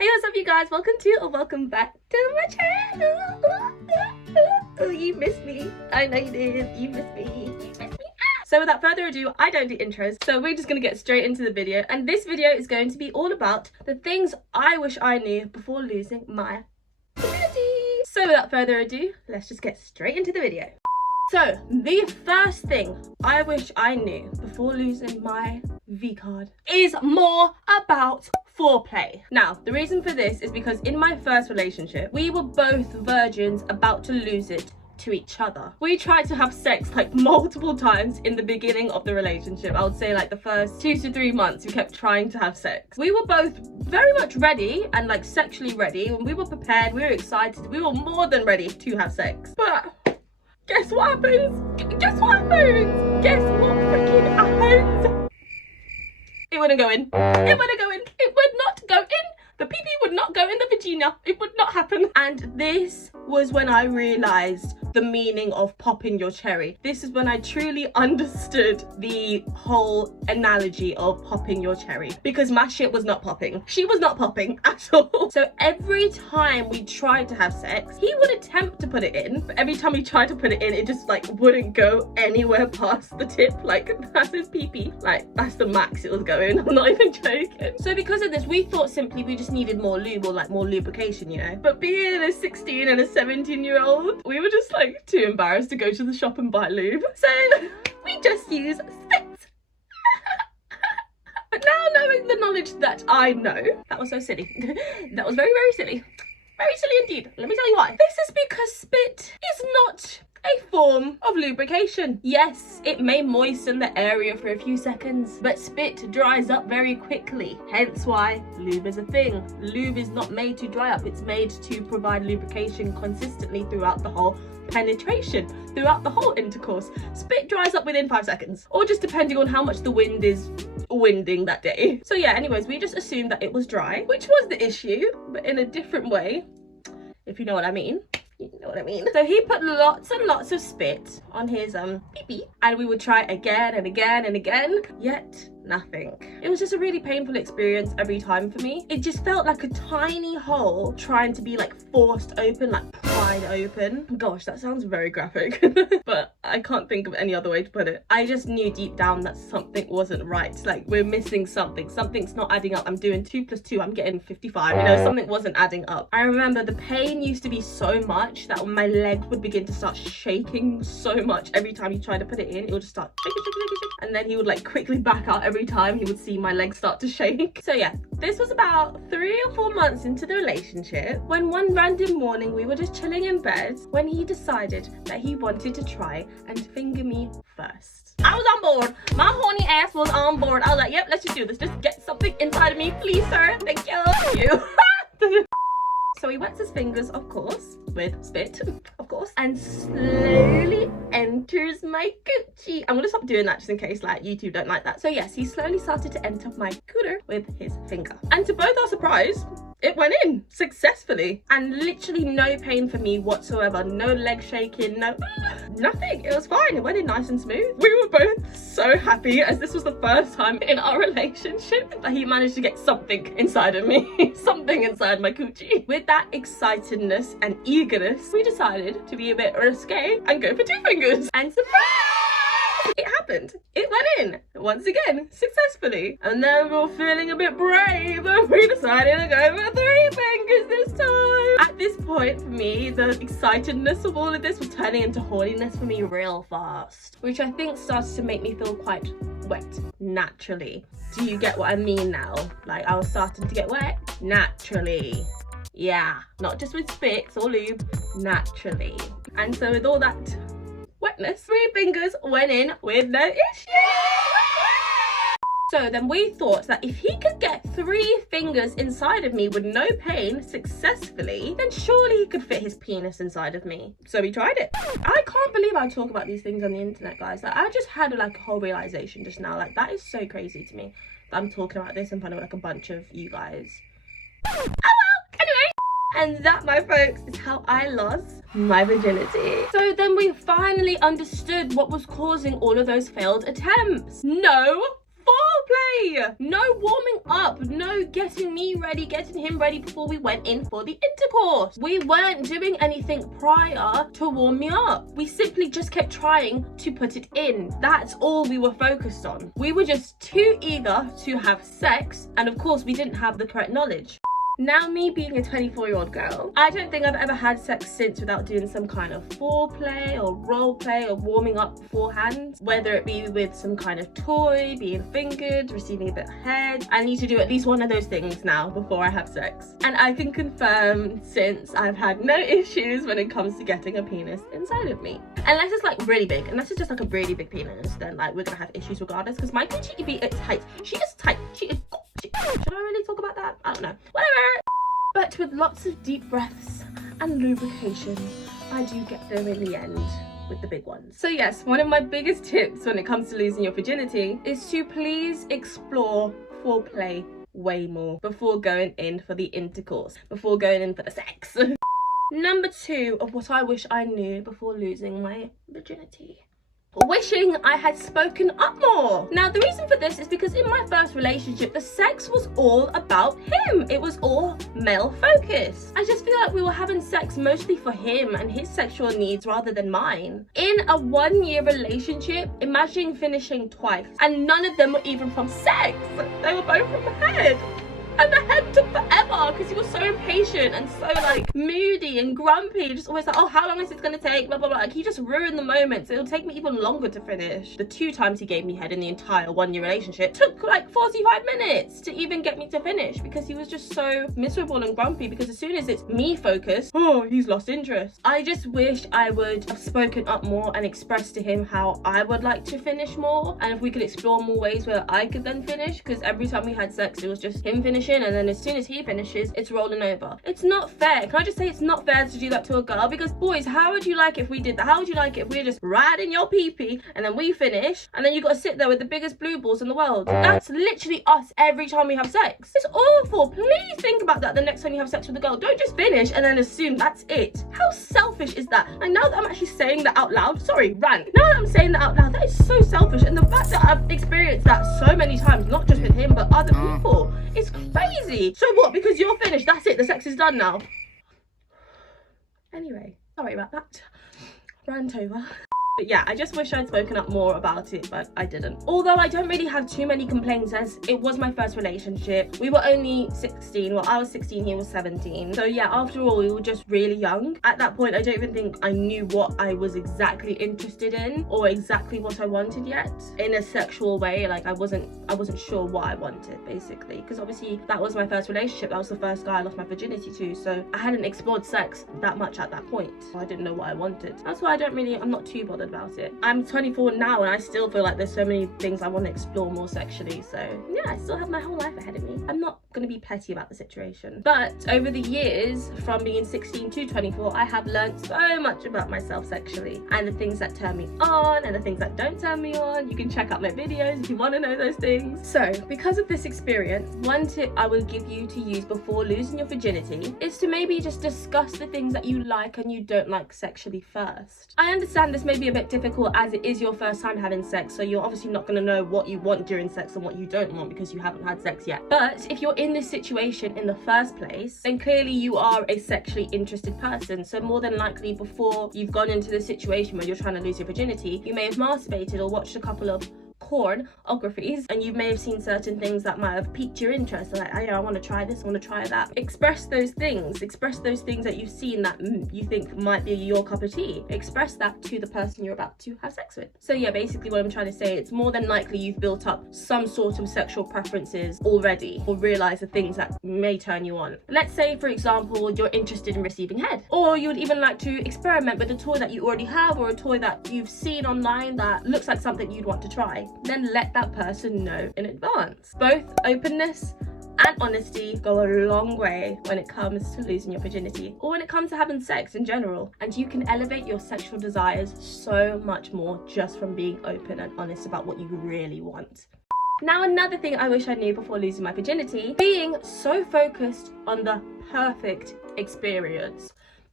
Hey, what's up you guys? Welcome to or welcome back to my channel. You missed me. I know you did. You missed me. You missed me. So without further ado, I don't do intros, so we're just gonna get straight into the video. And this video is going to be all about the things I wish I knew before losing my virginity. So without further ado, let's just get straight into the video. So the first thing I wish I knew before losing my V card is more about foreplay. Now, the reason for this is because in my first relationship, we were both virgins about to lose it to each other. We tried to have sex like multiple times in the beginning of the relationship. I would say like the first 2 to 3 months we kept trying to have sex. We were both very much ready and like sexually ready, and we were prepared, we were excited, we were more than ready to have sex. But guess what happens? Guess what happens? Guess what freaking happens? It wouldn't go in. It wouldn't go in. It would not go in. The pee-pee would not go in the vagina. It would not happen. And this was when I realized the meaning of popping your cherry. This is when I truly understood the whole analogy of popping your cherry, because my shit was not popping. She was not popping at all. So every time we tried to have sex, he would attempt to put it in, but every time he tried to put it in, it just like wouldn't go anywhere past the tip. Like that's his pee-pee. Like that's the max it was going. I'm not even joking. So because of this, we thought simply we just needed more lube, or like more lubrication, you know. But being a 16 and a 17-year-old, we were just like too embarrassed to go to the shop and buy lube, so we just use spit. But now, knowing the knowledge that I know, that was so silly. That was very, very silly. Very silly indeed. Let me tell you why. This is because spit is not a form of lubrication. Yes, it may moisten the area for a few seconds, but spit dries up very quickly. Hence why lube is a thing. Lube is not made to dry up. It's made to provide lubrication consistently throughout the whole penetration, throughout the whole intercourse. Spit dries up within 5 seconds, or just depending on how much the wind is winding that day. So yeah, anyways, we just assumed that it was dry, which was the issue, but in a different way, if you know what I mean. You know what I mean. So he put lots and lots of spit on his pee-pee, and we would try again and again and again, yet nothing. It was just a really painful experience every time for me. It just felt like a tiny hole trying to be like forced open, like pried open. Gosh, that sounds very graphic, but I can't think of any other way to put it. I just knew deep down that something wasn't right. Like we're missing something. Something's not adding up. I'm doing 2 + 2. I'm getting 55. You know, something wasn't adding up. I remember the pain used to be so much that my leg would begin to start shaking so much every time he tried to put it in. It would just start shaking, shaking, shaking, shaking. And then he would like quickly back out every time he would see my legs start to shake. So yeah, this was about 3 or 4 months into the relationship, when one random morning we were just chilling in bed when he decided that he wanted to try and finger me first. I was on board. My horny ass was on board. I was like, yep, let's just do this. Just get something inside of me, please, sir. Thank you. Thank you. So he wets his fingers, of course, with spit, of course, and slowly enters my coochie. I'm gonna stop doing that just in case like YouTube don't like that. So yes, he slowly started to enter my cooter with his finger. And to both our surprise, it went in successfully, and literally no pain for me whatsoever. No leg shaking, no nothing. It was fine. It went in nice and smooth. We were both so happy, as this was the first time in our relationship that he managed to get something inside of me. Something inside my coochie. With that excitedness and eagerness, we decided to be a bit risque and go for 2 fingers. And surprise! It happened. It went in once again successfully, and then we were feeling a bit brave and we decided to go for 3 fingers this time. At this point for me, the excitedness of all of this was turning into horniness for me real fast, which I think started to make me feel quite wet naturally. Do you get what I mean now? Like I was starting to get wet naturally. Yeah, not just with spits or lube, naturally. And so with all that wetness, 3 fingers went in with no issue. So then we thought that if he could get 3 fingers inside of me with no pain successfully, then surely he could fit his penis inside of me. So we tried it. I can't believe I talk about these things on the internet, guys. Like I just had like a whole realization just now. Like that is so crazy to me that I'm talking about this in front of like a bunch of you guys. Oh well, anyway. And that, my folks, is how I lost my virginity. So then we finally understood what was causing all of those failed attempts. No foreplay. way. No warming up, no getting me ready, getting him ready before we went in for the intercourse. We weren't doing anything prior to warm me up. We simply just kept trying to put it in. That's all we were focused on. We were just too eager to have sex, and of course we didn't have the correct knowledge. Now, me being a 24-year-old girl, I don't think I've ever had sex since without doing some kind of foreplay or role play or warming up beforehand, whether it be with some kind of toy, being fingered, receiving a bit of head. I need to do at least one of those things now before I have sex. And I can confirm since I've had no issues when it comes to getting a penis inside of me. Unless it's like really big, unless it's just like a really big penis, then like we're gonna have issues regardless, because my coochie be tight. She is tight. She is. Should I really talk about that? I don't know. Whatever. But with lots of deep breaths and lubrication, I do get there in the end with the big ones. So yes, one of my biggest tips when it comes to losing your virginity is to please explore foreplay way more before going in for the intercourse, before going in for the sex. Number 2 of what I wish I knew before losing my virginity. Wishing I had spoken up more. Now, the reason for this is because in my first relationship, the sex was all about him. It was all male focused. I just feel like we were having sex mostly for him and his sexual needs rather than mine. In a 1-year relationship, imagine finishing twice, and none of them were even from sex. They were both from the head. And the head took forever because he was so impatient and so like moody and grumpy, just always like, oh, how long is this gonna take, blah blah blah. Like, he just ruined the moment, so it'll take me even longer to finish. The 2 times he gave me head in the entire 1-year relationship took like 45 minutes to even get me to finish, because he was just so miserable and grumpy, because as soon as it's me focused, oh, he's lost interest. I just wish I would have spoken up more and expressed to him how I would like to finish more, and if we could explore more ways where I could then finish, because every time we had sex it was just him finishing, and then as soon as he finishes, it's rolling over. It's not fair. Can I just say it's not fair to do that to a girl? Because boys, how would you like it if we did that? How would you like it if we were just riding your pee-pee and then we finish and then you got to sit there with the biggest blue balls in the world? That's literally us every time we have sex. It's awful. Please think about that the next time you have sex with a girl. Don't just finish and then assume that's it. How selfish is that? And now that I'm actually saying that out loud, sorry, rant. Now that I'm saying that out loud, that is so selfish. And the fact that I've experienced that so many times, not just with him, but other people, it's crazy. So what, because you're finished, that's it, the sex is done now? Anyway, sorry about that. Rant over. But yeah, I just wish I'd spoken up more about it, but I didn't. Although I don't really have too many complaints, as it was my first relationship. We were only 16. Well, I was 16, he was 17. So yeah, after all, we were just really young. At that point, I don't even think I knew what I was exactly interested in or exactly what I wanted yet. In a sexual way, like I wasn't sure what I wanted, basically. Because obviously that was my first relationship. That was the first guy I lost my virginity to. So I hadn't explored sex that much at that point. I didn't know what I wanted. That's why I'm not too bothered about it. I'm 24 now and I still feel like there's so many things I want to explore more sexually, so yeah, I still have my whole life ahead of me. I'm not going to be petty about the situation, but over the years from being 16 to 24, I have learned so much about myself sexually, and the things that turn me on and the things that don't turn me on. You can check out my videos if you want to know those things. So because of this experience, one tip I would give you to use before losing your virginity is to maybe just discuss the things that you like and you don't like sexually first. I understand this may be a bit difficult as it is your first time having sex, so you're obviously not going to know what you want during sex and what you don't want because you haven't had sex yet. But if you're in this situation in the first place, then clearly you are a sexually interested person, so more than likely before you've gone into the situation where you're trying to lose your virginity, you may have masturbated or watched a couple of pornographies, and you may have seen certain things that might have piqued your interest, like, oh, yeah, I want to try this, I want to try that. Express those things that you've seen that you think might be your cup of tea. Express that to the person you're about to have sex with. So yeah, basically what I'm trying to say, it's more than likely you've built up some sort of sexual preferences already, or realize the things that may turn you on. Let's say, for example, you're interested in receiving head, or you would even like to experiment with a toy that you already have, or a toy that you've seen online that looks like something you'd want to try. Then let that person know in advance. Both openness and honesty go a long way when it comes to losing your virginity, or when it comes to having sex in general. And you can elevate your sexual desires so much more just from being open and honest about what you really want. Now, another thing I wish I knew before losing my virginity, being so focused on the perfect experience.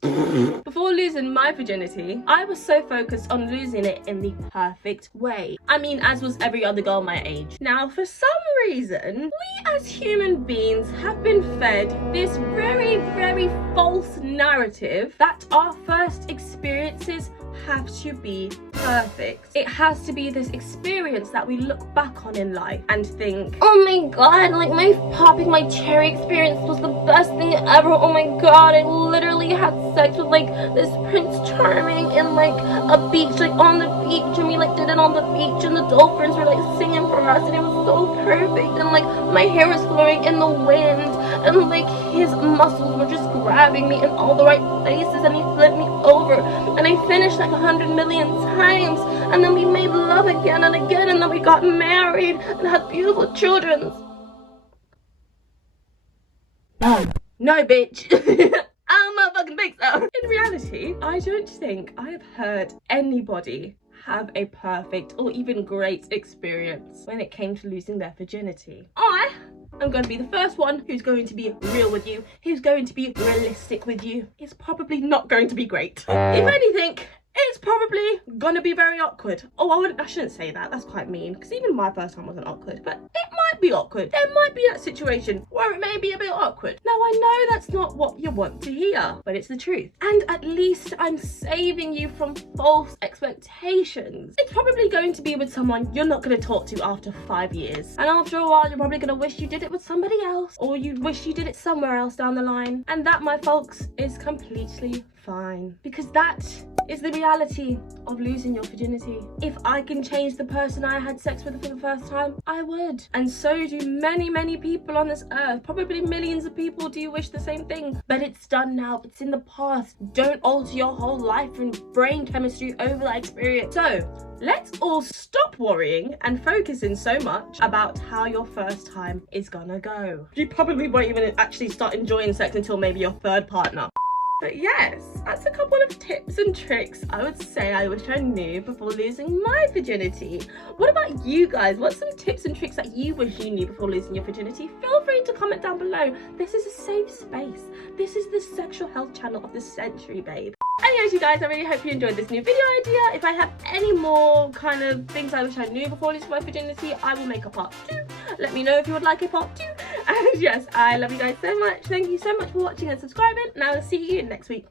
Before losing my virginity, I was so focused on losing it in the perfect way. I mean, as was every other girl my age. Now, for some reason, we as human beings have been fed this very, very false narrative that our first experiences have to be perfect. It has to be this experience that we look back on in life and think, oh my god, like my cherry experience was the best thing ever. Oh my god, I literally had sex with like this Prince Charming in like a beach, like on the beach, and we like did it on the beach, and the dolphins were like singing for us, and it was so perfect, and like my hair was flowing in the wind, and like his muscles were just grabbing me in all the right places, and he flipped me over, and I finished like 100 million times, and then we made love again and again, and then we got married and had beautiful children. No, bitch. I don't motherfucking think so. In reality, I don't think I have heard anybody have a perfect or even great experience when it came to losing their virginity. I'm going to be the first one who's going to be real with you, who's going to be realistic with you. It's probably not going to be great. If anything, it's probably gonna be very awkward. Oh, I shouldn't say that. That's quite mean, because even my first time wasn't awkward, but it might be awkward. There might be that situation where it may be a bit awkward. Now, I know that's not what you want to hear, but it's the truth. And at least I'm saving you from false expectations. It's probably going to be with someone you're not going to talk to after 5 years. And after a while, you're probably going to wish you did it with somebody else, or you wish you did it somewhere else down the line. And that, my folks, is completely fine, because that is the reality of losing your virginity. If I can change the person I had sex with for the first time, I would. And so do many, many people on this earth. Probably millions of people do wish the same thing. But it's done now. It's in the past. Don't alter your whole life and brain chemistry over that experience. So let's all stop worrying and focusing so much about how your first time is gonna go. You probably won't even actually start enjoying sex until maybe your third partner. But yes, that's a couple of tips and tricks I would say I wish I knew before losing my virginity. What about you guys? What's some tips and tricks that you wish you knew before losing your virginity? Feel free to comment down below. This is a safe space. This is the sexual health channel of the century, babe. Anyways, you guys, I really hope you enjoyed this new video idea. If I have any more kind of things I wish I knew before losing my virginity, I will make a part 2. Let me know if you would like a part 2. And yes, I love you guys so much. Thank you so much for watching and subscribing, and I will see you next week.